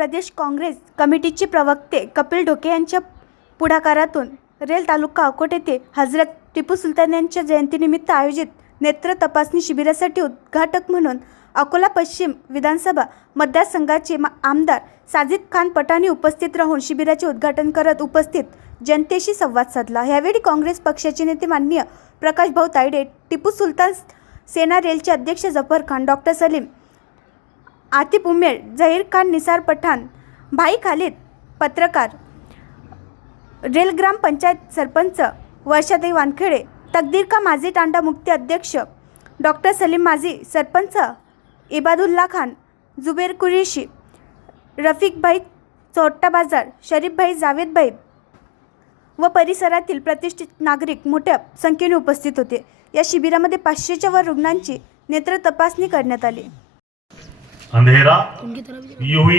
प्रदेश काँग्रेस कमिटीचे प्रवक्ते कपिल ढोके यांच्या पुढाकारातून रेल तालुका अकोट येथे हजरत टिपू सुलतान यांच्या जयंतीनिमित्त आयोजित नेत्र तपासणी शिबिरासाठी उद्घाटक म्हणून अकोला पश्चिम विधानसभा मतदारसंघाचे मा- आमदार साजिद खान पठाणी उपस्थित राहून शिबिराचे उद्घाटन करत उपस्थित जनतेशी संवाद साधला. यावेळी काँग्रेस पक्षाचे नेते माननीय प्रकाश भाऊ तायडे टिपू सुलतान सेना रेलचे अध्यक्ष जफर खान डॉक्टर सलीम आतिफ उमेर झहीर खान निसार पठाण भाई खालिद पत्रकार रेल ग्राम पंचायत सरपंच वर्षादेवी वानखेडे तकदीर का माजी तांडा मुक्ती अध्यक्ष डॉक्टर सलीम माझी सरपंच इबादुल्ला खान जुबेर कुरेशी रफिकभाई चोट्टा बाजार शरीफभाई जावेदभाई व परिसरातील प्रतिष्ठित नागरिक मोठ्या संख्येने उपस्थित होते. या शिबिरामध्ये पाचशेच्या वर रुग्णांची नेत्र तपासणी करण्यात आली. अंधेरा यूं ही